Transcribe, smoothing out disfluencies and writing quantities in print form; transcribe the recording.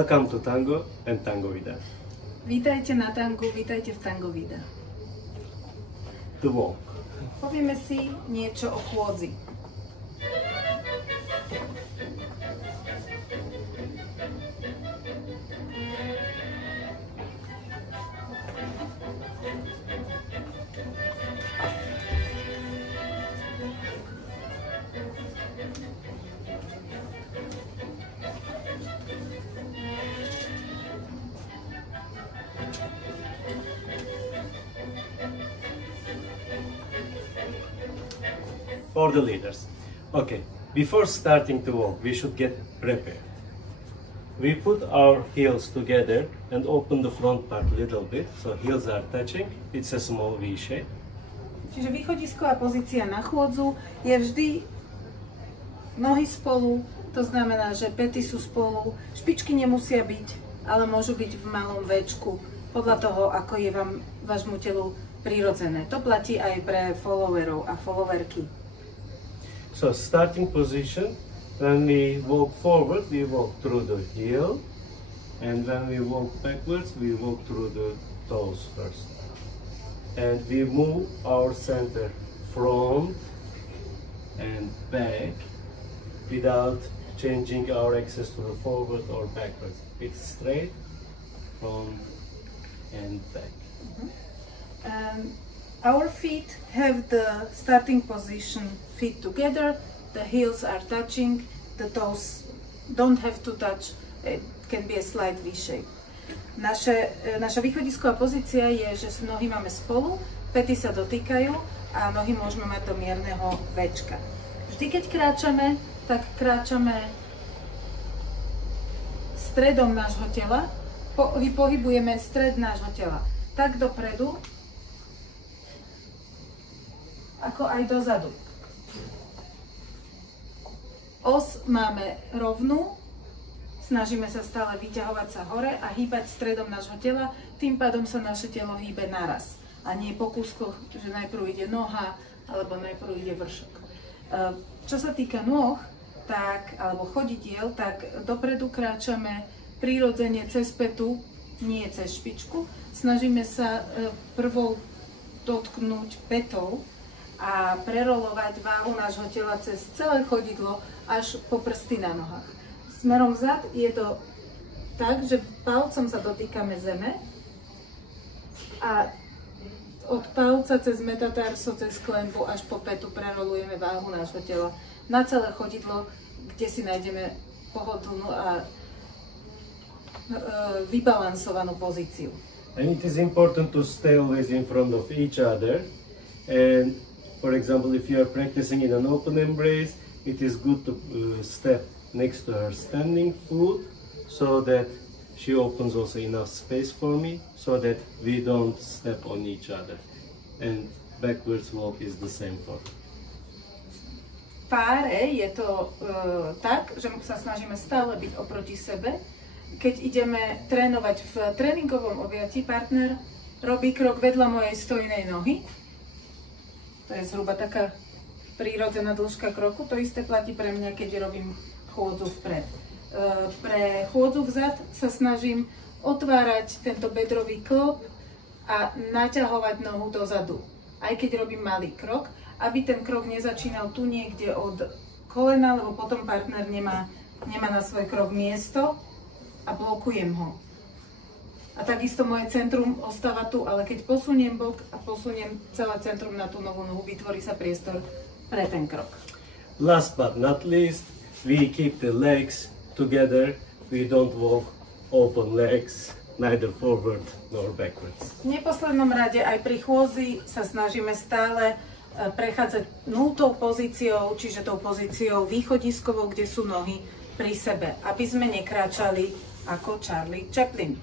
Welcome to Tango and Tango Vida. Vítajte na tangu, vítajte v Tango Vida. The walk. Povieme si niečo o chôdzi. For the leaders. Okay, before starting to walk, we should get prepared. We put our heels together and open the front part a little bit, so heels are touching. It's a small V shape. Čiže východisková pozícia na chôdzu je vždy nohy spolu, to znamená, že päty sú spolu, špičky nemusia byť, ale môžu byť v malom Včku, podľa toho, ako je vám vášmu telu prirodzené. To platí aj pre followerov a followerky. So starting position, when we walk forward, we walk through the heel, and when we walk backwards, we walk through the toes first. And we move our center front and back without changing our axis to the forward or backwards. It's straight, front and back. Our feet have the starting position, feet together, the heels are touching, the toes don't have to touch, it can be a slight V-shape. Naša východisková pozícia je, že nohy máme spolu, päty sa dotýkajú a nohy môžeme mať do mierneho Včka. Vždy, keď kráčame, tak kráčame stredom nášho tela, pohybujeme stred nášho tela tak dopredu, ako aj dozadu. Os máme rovnú, snažíme sa stále vyťahovať sa hore a hýbať stredom nášho tela, tým pádom sa naše telo hýbe naraz. A nie po kúskoch, že najprv ide noha, alebo najprv ide vršok. Čo sa týka nôh, alebo chodidiel, tak dopredu kráčame prirodzene cez pätu, nie cez špičku. Snažíme sa prvou dotknúť pätou a prerolovať váhu nášho tela cez celé chodidlo až po prsty na nohách. Smerom vzad je to tak, že palcom sa dotýkame zeme a od palca cez metatarso, cez klenbu až po pätu prerolujeme váhu nášho tela na celé chodidlo, kde si nájdeme pohodlnú a vybalansovanú pozíciu. And it is important to stay always in front of each other. And for example, if you are practicing in an open embrace, it is good to step next to her standing foot so that she opens also enough space for me so that we don't step on each other. And backwards walk is the same for me. V páre je to tak, že sa snažíme stále byť oproti sebe. Keď ideme trénovať v tréningovom objatí, partner robí krok vedľa mojej stojnej nohy. To je zhruba taká prírodzená dĺžka kroku. To isté platí pre mňa, keď robím chôdzu vpred. Pre chôdzu vzad sa snažím otvárať tento bedrový klop a naťahovať nohu dozadu. Aj keď robím malý krok, aby ten krok nezačínal tu niekde od kolena, lebo potom partner nemá na svoj krok miesto a blokujem ho. A takisto moje centrum ostáva tu, ale keď posuniem bok a posuniem celé centrum na tú novú nohu, vytvorí sa priestor pre ten krok. Last but not least, we keep the legs together. We don't walk open legs, neither forward nor backwards. V neposlednom rade aj pri chôdzi sa snažíme stále prechádzať nultou pozíciou, čiže tou pozíciou východiskovou, kde sú nohy pri sebe, aby sme nekráčali ako Charlie Chaplin.